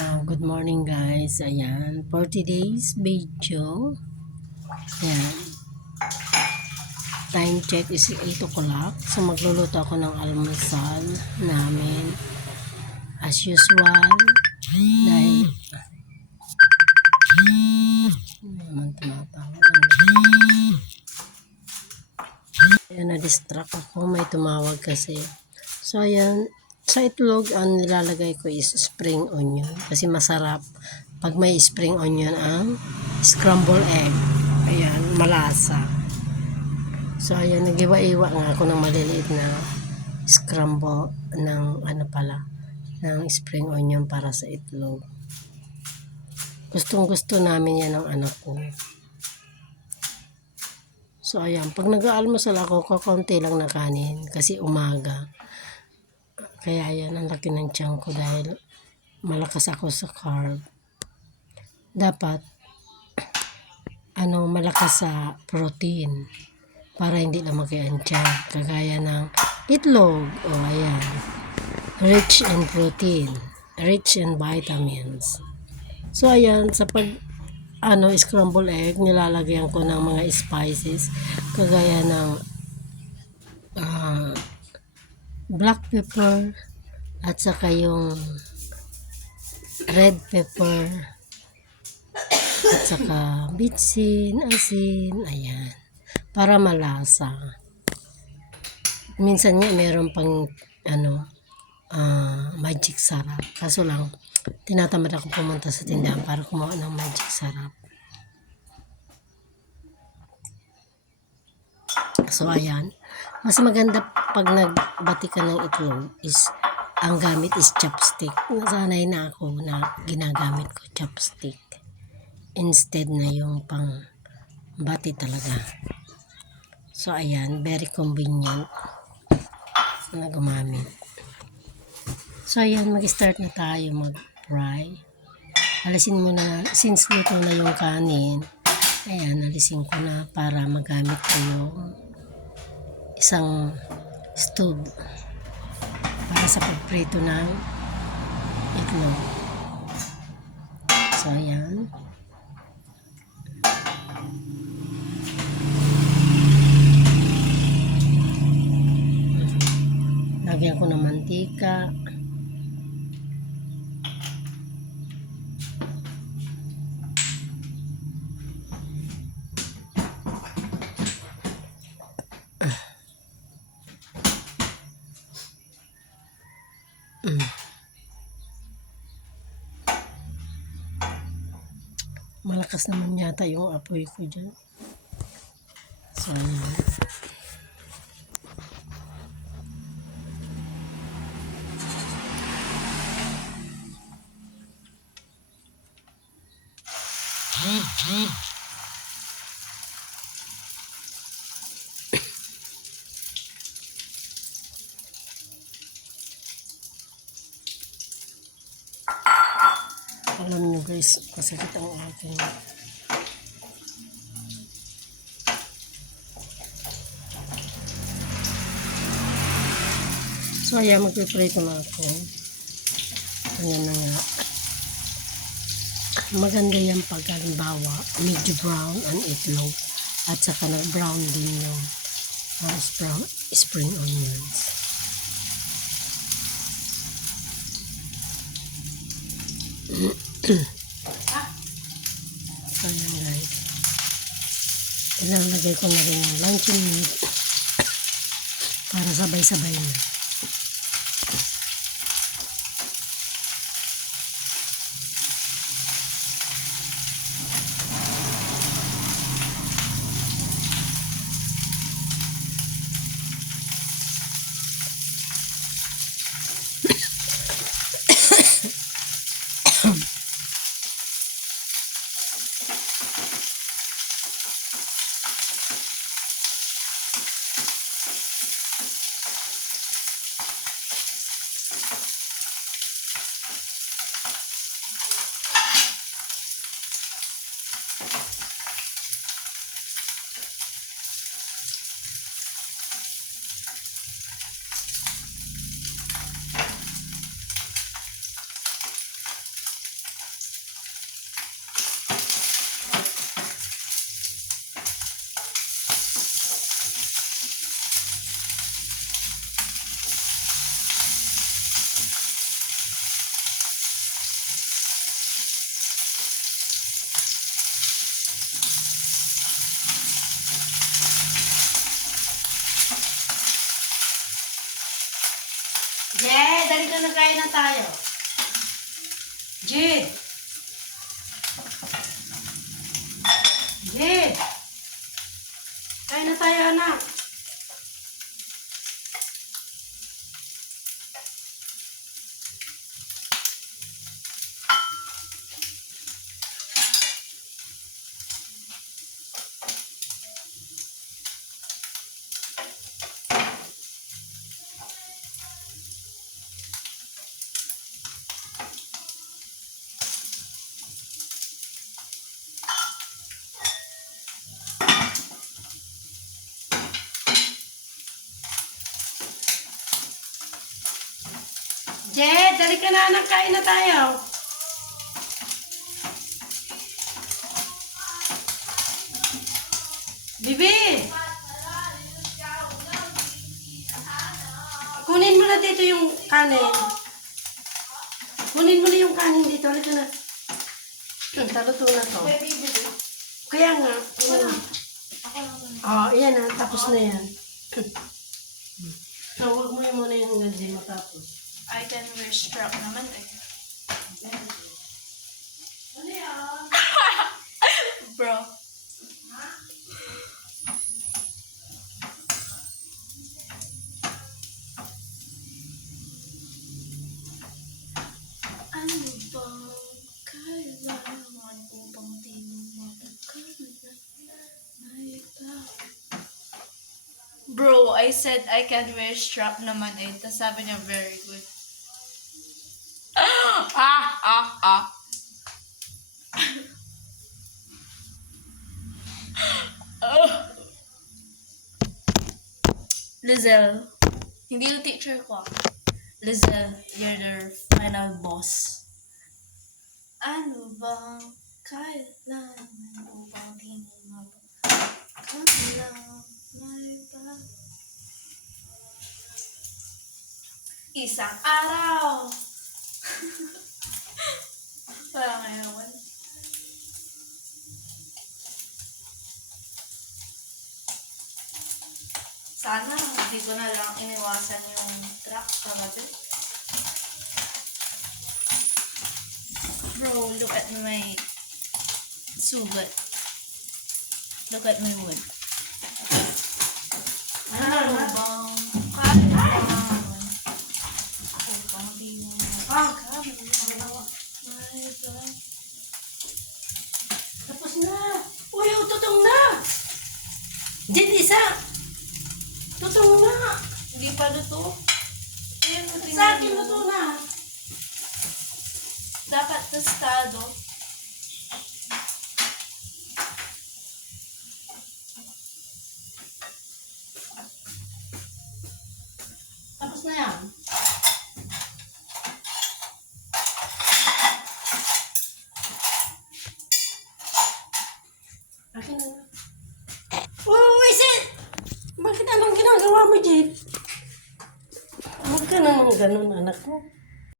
Good morning guys. Ayan, for today's video, ayan, time check is 8 o'clock. So magluluto ako ng almusal namin as usual dahil naman tumatawag. Ayan, na-distract ako, may tumawag kasi. So ayan, sa itlog ang nilalagay ko is spring onion kasi masarap pag may spring onion ang scrambled egg. Ayan, malasa. So ayan, nagiwa-iwa nga ako ng maliliit na scramble ng ng spring onion para sa itlog. Gustong gusto namin yan ng anak ko. So ayan, pag nag-aalmusal ako, kakaunti lang na kanin kasi umaga. Kaya ayan, ang laki ng tiyan ko dahil malakas ako sa carb. Dapat malakas sa protein para hindi lumaki ang tiyan. Kagaya ng itlog. O ayan, rich in protein, rich in vitamins. So ayan, sa scramble egg, nilalagyan ko ng mga spices kagaya ng black pepper at saka yung red pepper at saka bitsin, asin, ayan, para malasa. Minsan nga meron pang magic sarap, kaso lang tinatamad ako pumunta sa tindahan para kumuha ng magic sarap. So ayan, mas maganda pag nagbati ka ng itlog is ang gamit is chopstick. Nasanay na ako na ginagamit ko chopstick instead na yung pang bati talaga. So ayan, very convenient na gumamit. So ayan, mag-start na tayo mag-fry. Alisin mo na, since luto na yung kanin, ayan, alisin ko na para magamit ko yung isang stove para sa pagprito ng itlog. So ayan, lagyan ko ng mantika. Malakas naman yata yung apoy ko dyan. So ayan, alam nyo guys, masakit ang aking so ayan, magpipray ko na ako. Ayan na nga, maganda yan pag halimbawa medyo brown ang itlog at saka nag-brown din yung spring onions. So ayan guys, ilalagay ko na rin yung luncheon meat para sabay-sabay na. kain na tayo. Jade! Jade! Kain na tayo, anak. Jed, dali ka na, anak. Kain na tayo. Bibi! Kunin mo na dito yung kanin. Kunin mo na yung kanin dito. Halika na. Taluto na to. Kaya nga. Oh, yan na. Tapos na yan. So, huwag mo yung muna yung hanggang di matapos. I can wear strap naman eh. Ano yan? Bro. Ano bang kailangan upang di mo mapagkaman na may iba? Bro, I said I can wear strap naman eh. Tapos sabi niya, very good. Lizelle, hindi yung teacher ko. Lizelle, you're the final boss. Ano bang kailangan upang di mo mapagkaman may iba? Isang araw. Wala ngayon. Sana hindi ko na lang iniwasan yung truck kagabi. Bro, look at my sugat. Look at my wood. Ano bang kailangan upang di mo mapagkaman may iba? Tapos na. Uy, tutong na. Jed, isa. Tutong na. Hindi pa luto. Ayun, Sa akin mo to na. dapat tostado. Tapos na yan. Akin na. Oh, isit! Bakit anong ginagawa mo, Jade? Huwag ka naman ganun, anak ko.